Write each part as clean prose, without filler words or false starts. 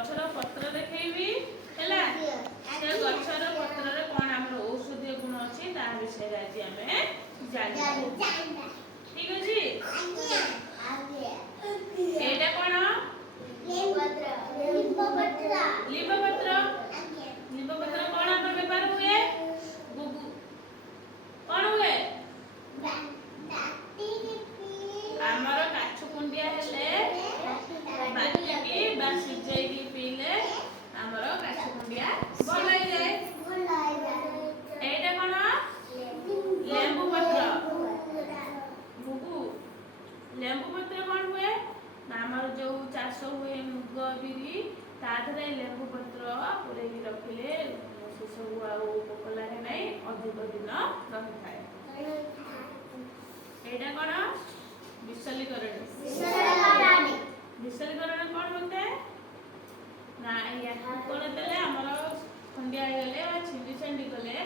गछर पत्र देखैबी हैला से गछर पत्र रे कोन हमर औषधीय गुण अछि ता विषय रे आज हमें जानि ठीक अछि एटा कोन लींब पत्र कोन हमर व्यापार हुए गुगु कोन हुए हमर काछु कुंडिया हेले बाकी बा सिजै की पीले हमर काछु कुंडिया भलाई जाए एटा कोन लेंबू पत्र गुगु लेंबू पत्र कोन हुए हमर जो चाष हुए मुग बिरी ताधरे लेंबू पत्र पुरे रखिले से सब आ पोकला रे नै अधिक दिन रहथाय एटा कोन विशलीकरण कोन होते ना या कोन देले हमर खंडिया गले आ छिंडी छंडी गले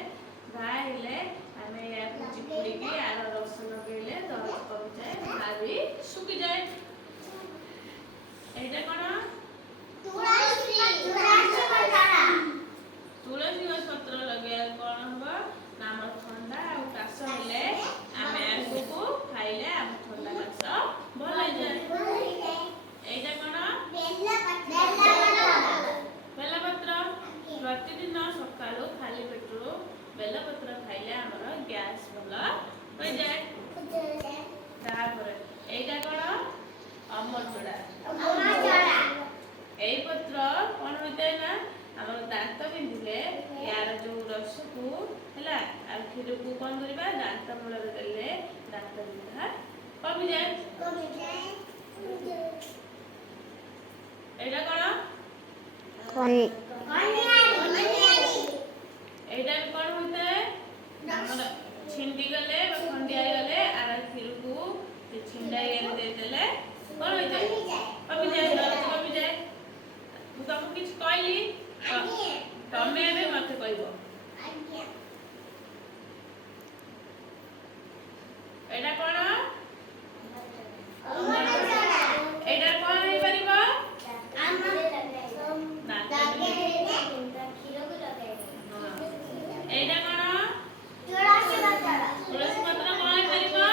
घा हेले हमें या चिपुड़ी के आर रस लगेले दर्द कम जाए घा भी सुखी जाए एटा कोन तुलसी गछ पत्र लगे कोन हबा नाम ठंडा आ काश हेले हमें आगु खाइले हम ठंडा काश भलाई जाए एटा कोन बेला पत्र प्रतिदिन सकाळो खाली पेटरो बेला पत्र खाइले हमर गैस भला हो जाए तापर एटा कोन अमरचूड़ा एई पत्र कोन होते ना हमर दांत बिंधिले यार जो रस को हैला आ खीर को कोन करबा दांत मूल रे देले दांत बिंधा कमी जाए एटा कोन एटा कोन होते हमर छिंडी गले खंडिया गले आर खीर को छिंडा ये दे देले कोन होई जाए कमी जाए मु तुमको किछ कहली तमे एबे मते कहबो एटा कोन एटा कोन होई परिबो एटा कोन तुलसी पत्र कोन होई परिबो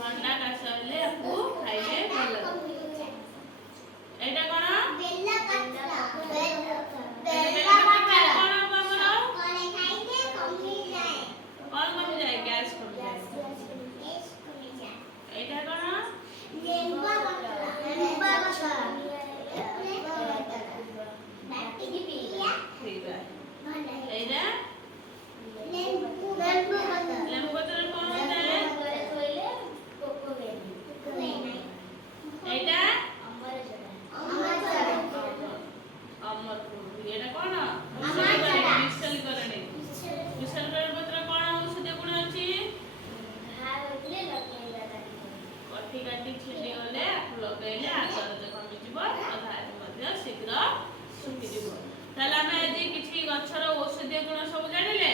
ठंडा काश हेले आपको खाइले भल एटा कोन गछर औषधीय गुण सब जानिले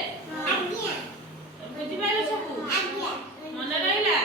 बुझी पाइले सब मन रहिला।